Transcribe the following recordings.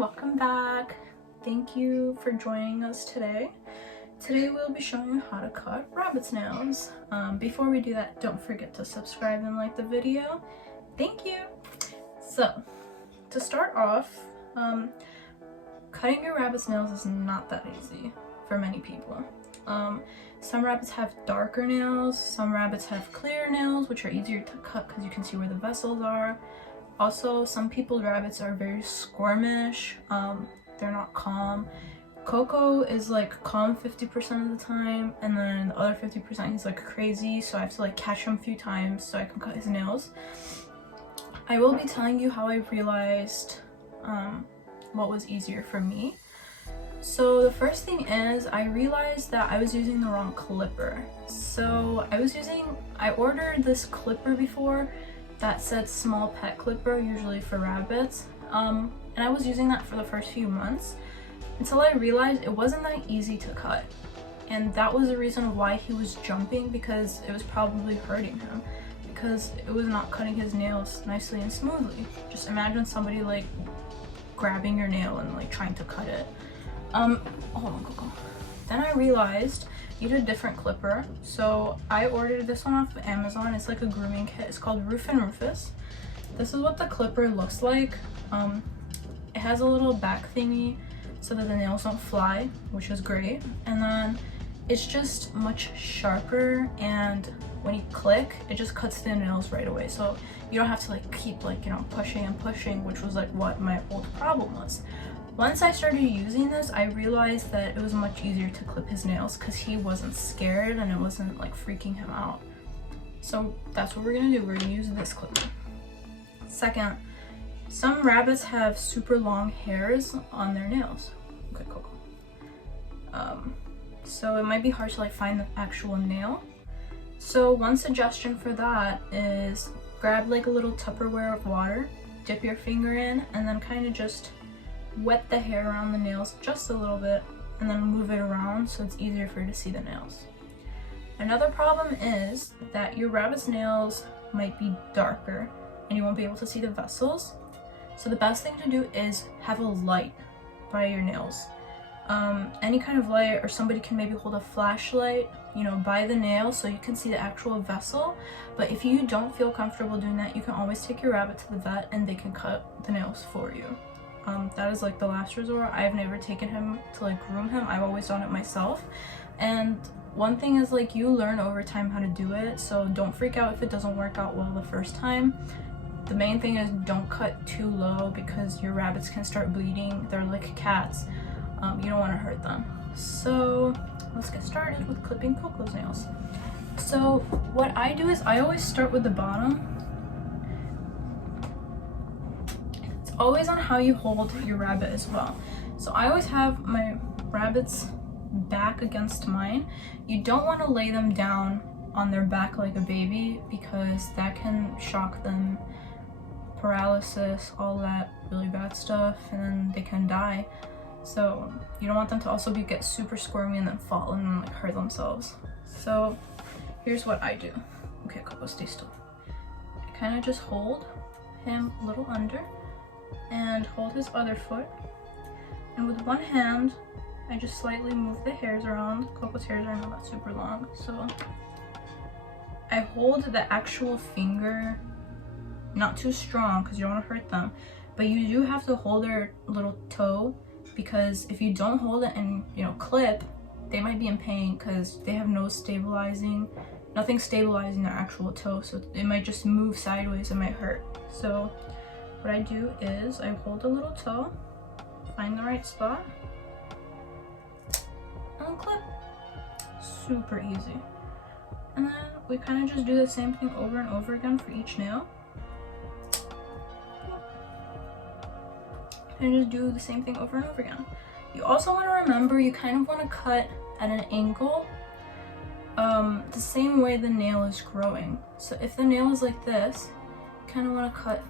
welcome back. Thank you for joining us today. Today we'll be showing you how to cut rabbit's nails. Before we do that, don't forget to subscribe and like the video. Thank you. So, to start off, cutting your rabbit's nails is not that easy for many people. Some rabbits have darker nails, some rabbits have clear nails, which are easier to cut because you can see where the vessels are. Also, some people's rabbits are very squirmish, they're not calm. Coco is like calm 50% of the time, and then the other 50% he's like crazy, so I have to like catch him a few times so I can cut his nails. I will be telling you how I realized what was easier for me. So the first thing is I realized that I was using the wrong clipper. So I ordered this clipper before that said small pet clipper, usually for rabbits, and I was using that for the first few months until I realized it wasn't that easy to cut, and that was the reason why he was jumping, because it was probably hurting him because it was not cutting his nails nicely and smoothly. Just imagine somebody like grabbing your nail and like trying to cut it. Hold on, Coco. Then I realized you need a different clipper, so I ordered this one off of Amazon. It's like a grooming kit. It's called Roof and Rufus. This is what the clipper looks like. It has a little back thingy so that the nails don't fly, which is great. And then it's just much sharper, and when you click, it just cuts the nails right away. So you don't have to like keep like, you know, pushing and pushing, which was like what my old problem was. Once I started using this, I realized that it was much easier to clip his nails because he wasn't scared and it wasn't like freaking him out. So that's what we're gonna do. We're gonna use this clipper. Second, some rabbits have super long hairs on their nails. Okay, Coco. So it might be hard to like find the actual nail. So one suggestion for that is grab like a little Tupperware of water, dip your finger in, and then kind of just wet the hair around the nails just a little bit, and then move it around so it's easier for you to see the nails. Another problem is that your rabbit's nails might be darker and you won't be able to see the vessels. So the best thing to do is have a light by your nails. Any kind of light, or somebody can maybe hold a flashlight, you know, by the nail so you can see the actual vessel. But if you don't feel comfortable doing that, you can always take your rabbit to the vet and they can cut the nails for you. That is like the last resort. I've never taken him to like groom him. I've always done it myself. And one thing is like you learn over time how to do it, so don't freak out if it doesn't work out well the first time. The main thing is don't cut too low because your rabbits can start bleeding. They're like cats. You don't want to hurt them. So let's get started with clipping Coco's nails. So what I do is I always start with the bottom. Always on how you hold your rabbit as well. So I always have my rabbit's back against mine. You don't want to lay them down on their back like a baby because that can shock them, paralysis, all that really bad stuff, and then they can die. So you don't want them to also get super squirmy and then fall and then like hurt themselves. So here's what I do. Okay, Coco, stay still. I kind of just hold him a little under and hold his other foot, and with one hand I just slightly move the hairs around. Coco's hairs are not super long, so I hold the actual finger, not too strong because you don't want to hurt them, but you do have to hold their little toe, because if you don't hold it and, you know, clip, they might be in pain because they have no stabilizing, nothing stabilizing their actual toe, so it might just move sideways and might hurt. So what I do is I hold a little toe, find the right spot, and clip. Super easy. And then we kind of just do the same thing over and over again for each nail. And just do the same thing over and over again. You also want to remember you kind of want to cut at an angle, the same way the nail is growing. So if the nail is like this, you kind of want to cut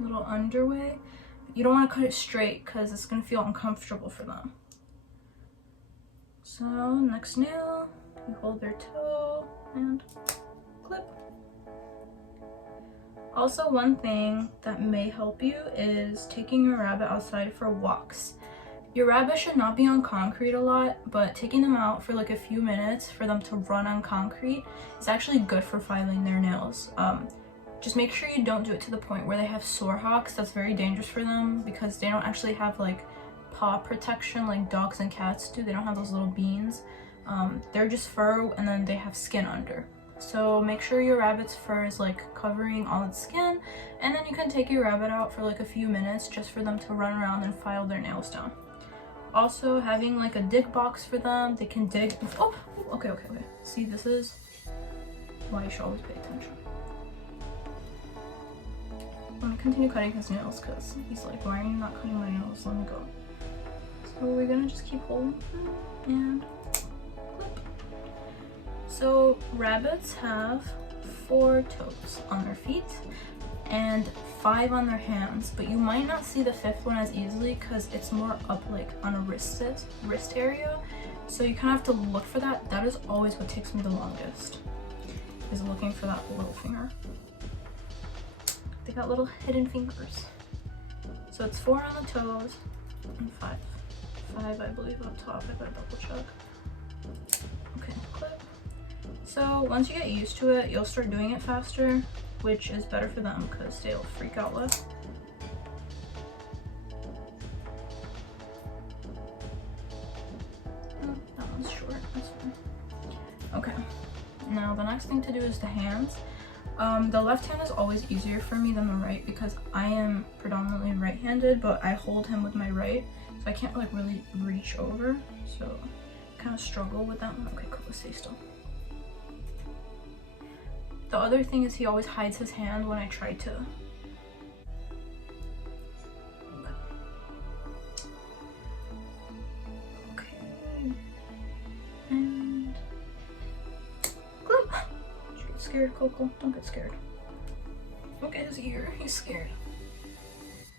a little underway. You don't want to cut it straight because it's going to feel uncomfortable for them. So next nail, you hold their toe and clip. Also, one thing that may help you is taking your rabbit outside for walks. Your rabbit should not be on concrete a lot, but taking them out for like a few minutes for them to run on concrete is actually good for filing their nails. Just make sure you don't do it to the point where they have sore hocks. That's very dangerous for them because they don't actually have like paw protection like dogs and cats do. They don't have those little beans. They're just fur and then they have skin under. So make sure your rabbit's fur is like covering all its skin, and then you can take your rabbit out for like a few minutes just for them to run around and file their nails down. Also, having like a dig box for them, they can dig. Oh, okay. See, this is why you should always pay attention. I'm gonna continue cutting his nails because he's like, why are you not cutting my nails? Let me go. So we're gonna just keep holding and clip. So rabbits have 4 toes on their feet and 5 on their hands, but you might not see the 5th one as easily because it's more up like on a wrist area. So you kind of have to look for that. That is always what takes me the longest, is looking for that little finger. They got little hidden fingers. So it's 4 on the toes and 5 I believe on top. I gotta double check. Okay, clip. So once you get used to it, you'll start doing it faster, which is better for them because they'll freak out less. Oh, that one's short, that's fine. Okay, now the next thing to do is the hands. The left hand is always easier for me than the right because I am predominantly right-handed, but I hold him with my right, so I can't like really reach over, so I kind of struggle with that one. Okay, cool, let's stay still. The other thing is he always hides his hand when I try to. Okay. And clip. Don't you get scared, Coco. Don't get scared. Look at his ear. He's scared.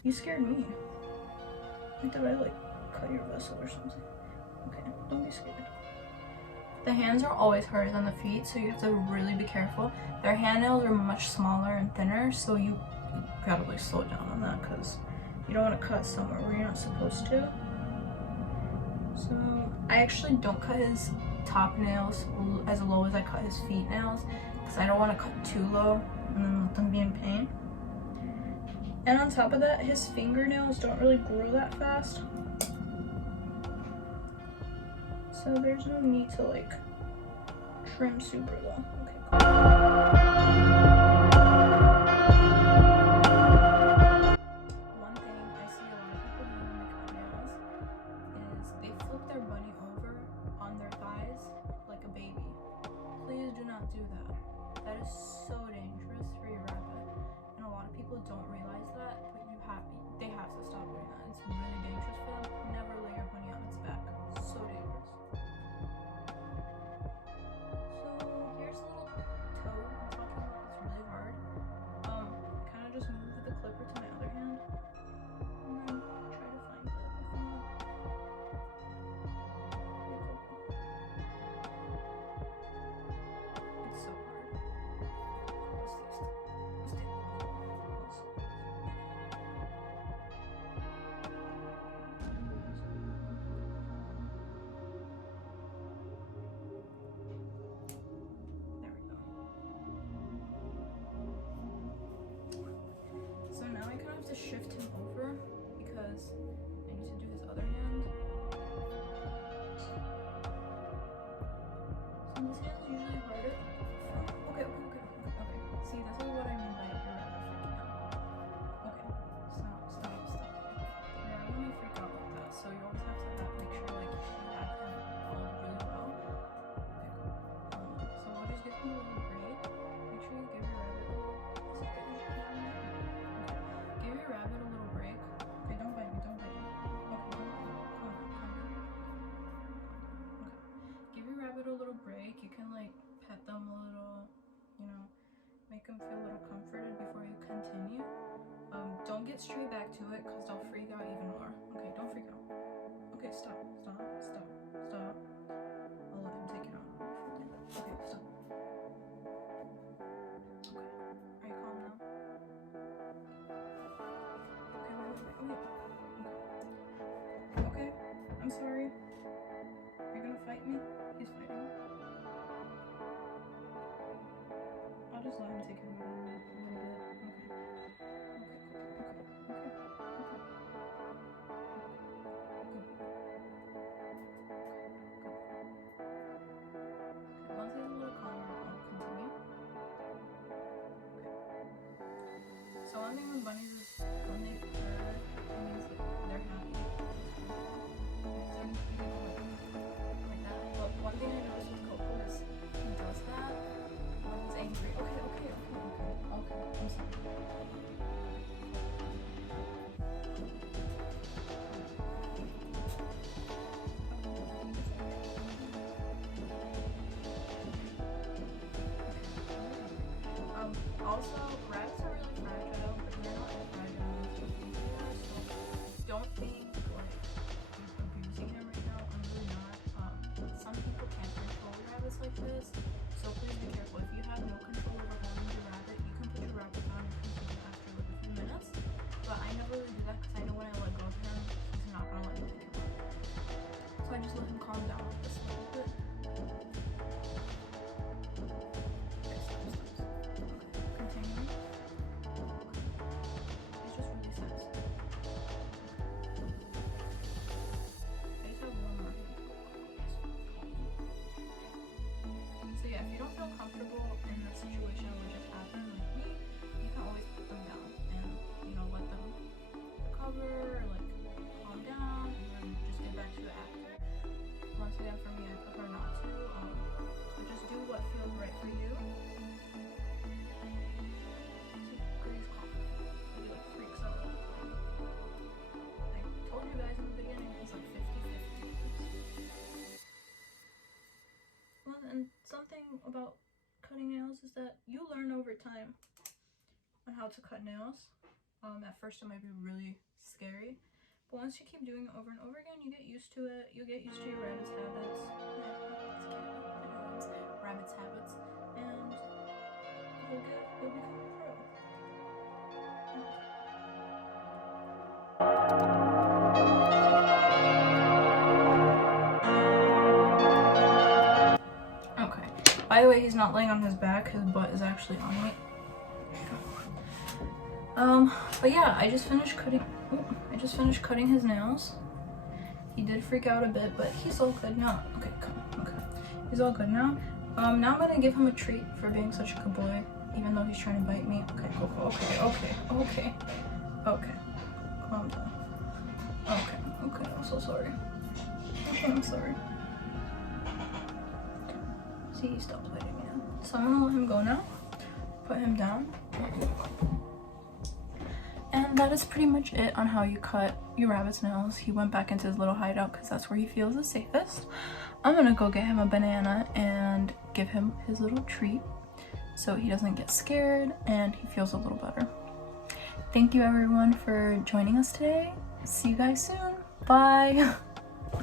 You scared me. I thought I like cut your vessel or something. Okay, don't be scared. The hands are always harder than the feet, so you have to really be careful. Their hand nails are much smaller and thinner, so you gotta like slow down on that because you don't want to cut somewhere where you're not supposed to. So I actually don't cut his top nails as low as I cut his feet nails because I don't want to cut too low and then let them be in pain. And on top of that, his fingernails don't really grow that fast. So there's no need to like trim super low. Okay, cool. One thing I see a lot of people do when they cut nails is they flip their bunny over on their thighs like a baby. Please do not do that. That is so dangerous for your rabbit. And a lot of people don't realize that, but they have to stop doing that. It's really dangerous for them. Never lay your bunny on its back. So dangerous. Just move the clipper to my other hand and then try to find it with the mouth. It's so hard. Let's stay There we go. So now I kind of have to shift him over because I need to do his other hand. So this hand's usually harder. Okay. See, this is what I mean by your rabbit freaking out. Okay, stop. Your rabbit may freak out like that, so you always have to make sure like you have him held really well. Okay, cool. So I'll just give him a little break. Make sure you give your rabbit a little. Give your rabbit a little break. Okay, don't bite me. Okay, calm down. Okay. Give your rabbit a little break. You can like pet them a little, make them feel a little comforted before you continue. Don't get straight back to it because they'll freak out even more. Okay, don't freak out. Okay, stop. I'll let him take it out. Okay, stop. Okay, are you calm now? just let him take him a little bit. Once he's a little calmer, I'll continue. Okay. So one thing with bunnies is when they purr, it means they're happy. Like that. But one thing I noticed with Coco is he does that when he's angry. Okay, I'm sorry. Also, rabbits are really fragile, but they're not as fragile as we think they are, so don't think like he's abusing him right now. I'm really not. Some people can't control rabbits like this, so please be careful. If you have no control over holding your rabbit, you can put your rabbit down and continue after like a few minutes. But I never really do that because I know when I let go of him, he's not gonna let me pick him up. So I just let him calm down just a little bit. Comfortable in the situation which just happened like me, you can always put them down and, you know, let them recover or like calm down and then just get back to it after. Once again, for me, I prefer not to, but just do what feels right for you. See, Grace calm. He like freaks out all the time. I told you guys in the beginning, it's like 50-50. Well, and something about cutting nails is that you learn over time on how to cut nails. At first it might be really scary, but once you keep doing it over and over again, you get used to it. You get used to your rabbit's habits. Rabbit's habits, and you'll become a pro. By the way, he's not laying on his back, his butt is actually on me. But yeah, I just finished cutting his nails. He did freak out a bit, but he's all good now. Okay, come, okay. He's all good now. Now I'm gonna give him a treat for being such a good boy, even though he's trying to bite me. Okay, Coco, okay. Calm down. Okay, I'm so sorry. Okay, I'm sorry. See, he stopped biting me now. So I'm gonna let him go now. Put him down. And that is pretty much it on how you cut your rabbit's nails. He went back into his little hideout because that's where he feels the safest. I'm gonna go get him a banana and give him his little treat so he doesn't get scared and he feels a little better. Thank you everyone for joining us today. See you guys soon. Bye.